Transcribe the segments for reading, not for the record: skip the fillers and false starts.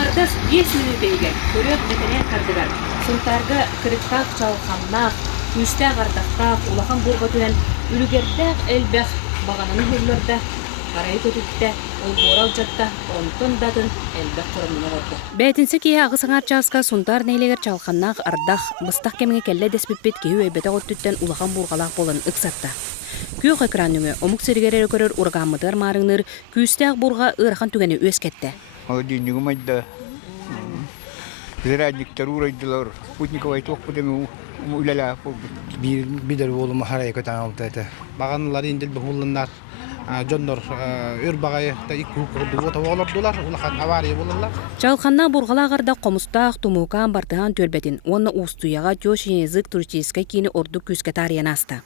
Саңардас 5 минут егер, көрет бетіне кардыгар. Сынтарга кырыктақ чалқаннақ, күстәқ ардақтақ, улахан бурға түнен үлігердәқ әлбәқ бағананы хүрлерді, қарайы көтікті, ол борал жатта, онтын дадын әлбәқ құрымына орды. Бәтінсі кей ағы саңар часка сунтар нейлегер чалқаннақ ардақ, быстақ кеміңе кәлі дәспеппет кейу өйбеті ғоттүттен улахан бурғалақ болын ұқсатта. Күйіқ экраныңы омық сергерері көрір ұрғамыдар марыңныр, күстәқ бурға ұрған түгені өскетті. Деньги майда. Зарядниктер урайдылар. Путниковай тоқ бұдың ұлала. Бидер болымы харай көтен алды әті. Бағанылар енділ бұғылындар. Жондар өр бағайы да екі құқырды ота олардылар. Улақан авария болылар. Чалқанна бұрғалағарда қомыстақ тұмуқан бардыған төлбетін. Оны ұстуяға төшін езік туристическай кейіні орды күске тариян асты.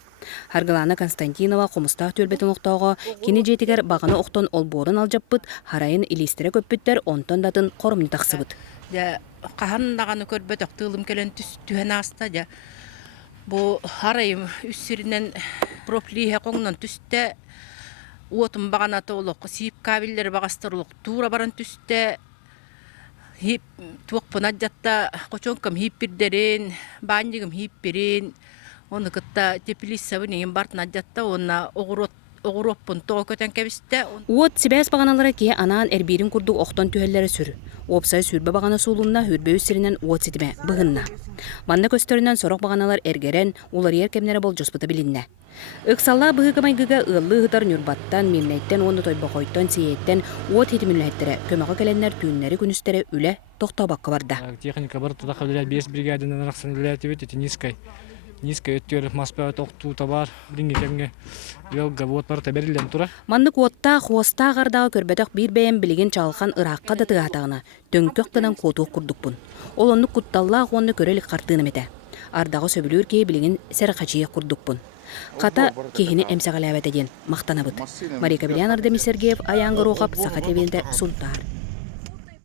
Харгалана Константинова қомыстақ төлбетін оқтауға кені жетігер бағаны оқтон олборын алжаппыт, харайын илестері көппіттер онтон датын қорымны тақсыбыт. Қағаннағаны көрбет оқтығылым келен түхен аста. Бұл харайым үссерінен проплиhe қоңнан түсті, уотым бағанаты олық, сиіп кабелдері бағастырылық, тура баран түсті, туақпын аджатта қочонкам хип бірдерін, бандигім хип берін, оны кытта тепилиссабы неген бартын аджатта, оны оғыроппын тоғы көтен кәбісті. Уот сибәс бағаналары кие анаан әрберін күрдік оқтан түйелері сүр. Опсай сүрбі бағана сулунна хүрбе үссерінен уот сетіме бұғынна. Банда көстерінен сорок бағаналар әргерен, олар еркемнері бол жоспыты білінне. Үксалла бұғығымайгыға ұлы ғытар нүрбаттан, мемнәйттен, оны тойба қойттан, сейеттен, уот хетімінләйттері, көміға кәленнер түйінлері күністері үлі тоқтау баққа барда. Техника бар, тұда қабілет 5 бригадынан рақсан үләті өт, еті низкай. Низкай өттер, маспа өт оқту табар, бірінгетемге елға вот бар тәберілден тұра. Маннык уотта, хуоста ғардағы көрбетіқ бір бәйін білеген чалған ұраққа да тығатағына, төнкөқтінен қотуық күрдікпін. Ол онны құтталлақ онны көрелік қартыным еті. Ардағы сөбілер кей білеген сәрі қачия күрдікпін. Қата кейіні әмсәғаләвәт әден мақтанабыд. Мария Кабелян Ардемий Сергеев, Аяңғы Роғап, Сақат Евенді, Сунтар.